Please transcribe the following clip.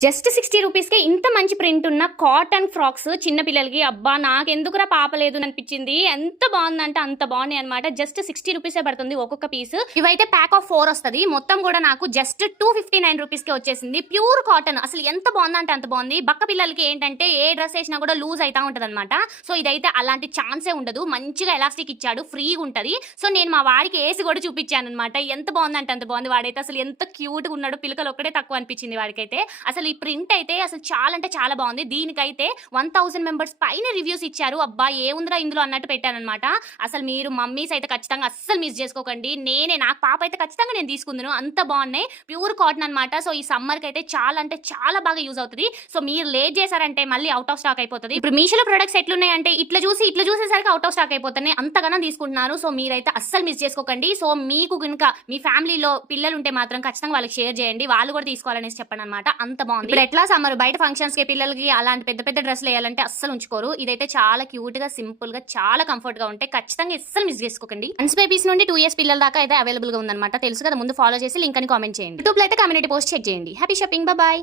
Just 60 రూపీస్‌కే ఇంత మంచి ప్రింట్ ఉన్న కాటన్ ఫ్రాక్స్ చిన్న పిల్లలకి అబ్బా! నాకెందుకురా పాప లేదు అనిపించింది. ఎంత బాగుందంటే అంత బాగున్నాయి అన్నమాట. జస్ట్ 60 రూపీసే పడుతుంది ఒక్కొక్క పీస్. ఇవైతే ప్యాక్ ఆఫ్ 4 వస్తది. మొత్తం కూడా నాకు జస్ట్ 259 రూపీస్‌కే వచ్చేసింది. Pure cotton. అసలు ఎంత బాగుందంటే అంత బాగుంది. బక్క పిల్లలకి ఏంటంటే ఏ డ్రెస్ వేసినా కూడా లూజ్ అయితా ఉంటదన్నమాట. సో ఇదైతే అలాంటి ఛాన్సే ఉండదు. మంచిగా ఎలాస్టిక్ ఇచ్చాడు. ఫ్రీగా ఉంటది. సో నేను మా వాడికి ఏసి కూడా చూపించానన్నమాట. ఎంత బాగుందంటే అంత బాగుంది. వాడైతే అసలు ఎంత క్యూట్‌గా ఉన్నాడో. పిలకలు ఒక్కడే తక్కువ అనిపించింది వాడికైతే. అసలు ఈ ప్రింట్ అయితే అసలు చాలా అంటే చాలా బాగుంది. దీనికైతే 1000 మెంబర్స్ పైన రివ్యూస్ ఇచ్చారు. అబ్బా ఏముందిరా ఇందులో అన్నట్టు పెట్టానన్నమాట. అసలు మీరు మమ్మీస్ అయితే ఖచ్చితంగా అస్సలు మిస్ చేసుకోకండి. నాకు పాప అయితే ఖచ్చితంగా నేను తీసుకుందును. అంత బాగున్నాయి. ప్యూర్ కాటన్ అన్నమాట. సో ఈ సమ్మర్ కి అయితే చాలా అంటే చాలా బాగా యూజ్ అవుతుంది. సో మీరు లేట్ చేశారంటే మళ్ళీ అవుట్ ఆఫ్ స్టాక్ అయిపోతుంది. ఇప్పుడు మీషోలో ప్రొడక్ట్స్ ఎట్లున్నాయంటే ఇట్లా చూసేసరికి అవుట్ ఆఫ్ స్టాక్ అయిపోతున్నాయి. అంతగానో తీసుకుంటున్నారు. సో మీరైతే అస్సలు మిస్ చేసుకోకండి. సో మీకు కనుక మీ ఫ్యామిలీలో పిల్లలు ఉంటే మాత్రం ఖచ్చితంగా వాళ్ళకి షేర్ చేయండి. వాళ్ళు కూడా తీసుకోవాలనేసి చెప్పండి అనమాట. అంత బాగుంది. ఇప్పుడు ఎట్లా సమ్మర్ బయట ఫంక్షన్స్ కి పిల్లలకి అలాంటి పెద్ద పెద్ద డ్రెస్లు వేయాలంటే అస్సలు ఉంచుకోరు. ఇదైతే చాలా క్యూట్ గా సింపుల్ గా చాలా కంఫర్ట్ గా ఉంటాయి. ఖచ్చితంగా అస్సలు మిస్ చేసుకోకండి. 1 బేబీస్ నుండి 2 ఇయర్స్ పిల్లల దాకా అయితే అవైలబుల్ గా ఉందన్నమాట. తెలుసు కదా, ముందు ఫాలో చేసి లింక్ అని కామెంట్ చేయండి. యూట్యూబ్ లో అయితే కమ్యూనిటీ పోస్ట్ చెక్ చేయండి. Happy shopping, bye.